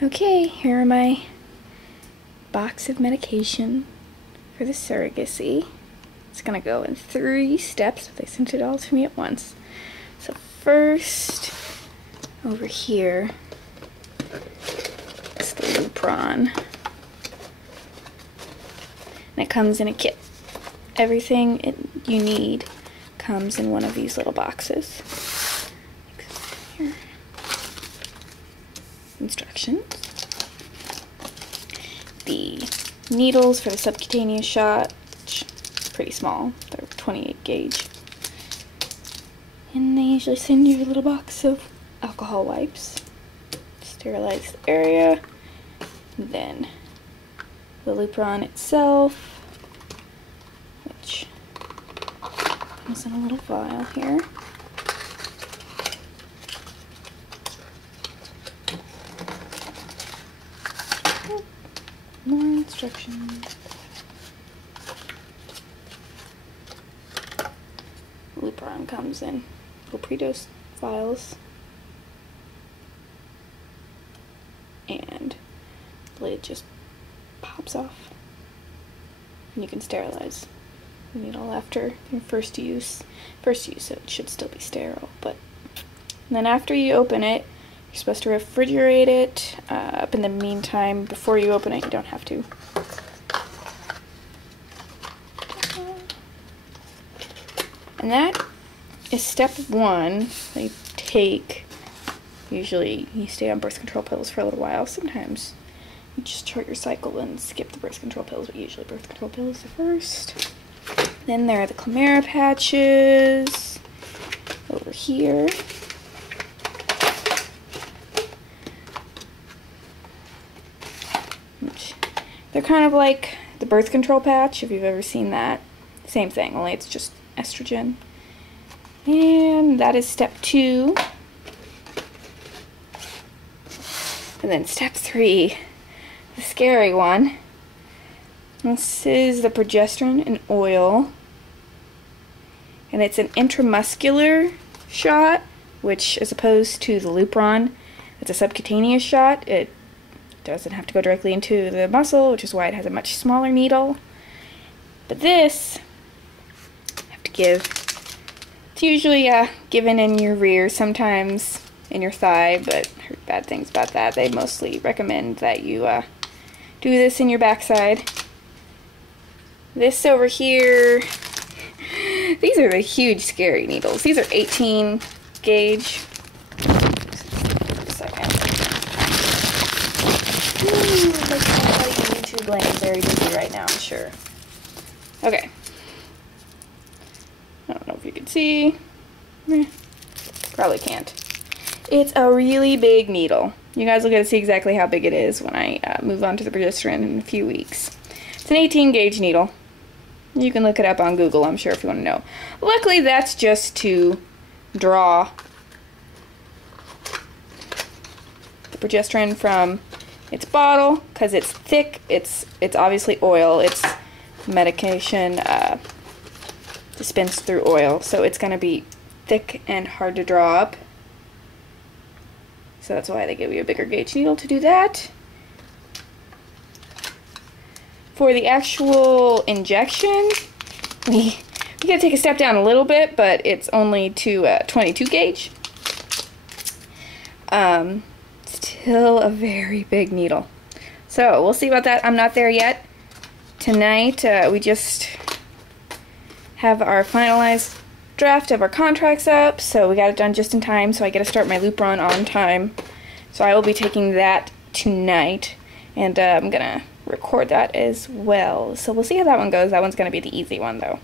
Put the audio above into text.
Okay, here are my box of medication for the surrogacy. It's gonna go in 3 steps, but they sent it all to me at once. So first, over here, is the Lupron. And it comes in a kit. Everything you need comes in one of these little boxes. Here. Instructions. The needles for the subcutaneous shot, pretty small, they're 28 gauge. And they usually send you a little box of alcohol wipes. Sterilize the area. And then the Lupron itself, which comes in a little vial here. More instructions. Lupron comes in little pre-dosed vials, and the lid just pops off, and you can sterilize the needle after your first use. So it should still be sterile, but then after you open it, you're supposed to refrigerate it. Up in the meantime, before you open it, you don't have to. And that is step 1. They take, usually you stay on birth control pills for a little while. Sometimes you just chart your cycle and skip the birth control pills, but usually birth control pills are first. Then there are the Clamera patches over here. They're kind of like the birth control patch, if you've ever seen that. Same thing, only it's just estrogen. And that is step 2. And then step 3, the scary one. This is the progesterone and oil. And it's an intramuscular shot, which as opposed to the Lupron, it's a subcutaneous shot. It doesn't have to go directly into the muscle, which is why it has a much smaller needle. But this, you have to give, it's usually given in your rear, sometimes in your thigh, but I heard bad things about that. They mostly recommend that you do this in your backside. This over here, these are the huge scary needles. These are 18 gauge. Like everybody in YouTube land is very busy right now, I'm sure. Okay. I don't know if you can see. Probably can't. It's a really big needle. You guys will get to see exactly how big it is when I move on to the progesterone in a few weeks. It's an 18 gauge needle. You can look it up on Google, I'm sure, if you want to know. Luckily, that's just to draw the progesterone from its bottle, because it's thick, it's obviously oil, it's medication dispensed through oil, so it's going to be thick and hard to draw up. So that's why they give you a bigger gauge needle to do that. For the actual injection, we gotta take a step down a little bit, but it's only to 22 gauge. Still a very big needle. So we'll see about that. I'm not there yet. Tonight we just have our finalized draft of our contracts up, so we got it done just in time, so I get to start my Lupron on time. So I will be taking that tonight, and I'm gonna record that as well. So we'll see how that one goes. That one's gonna be the easy one though.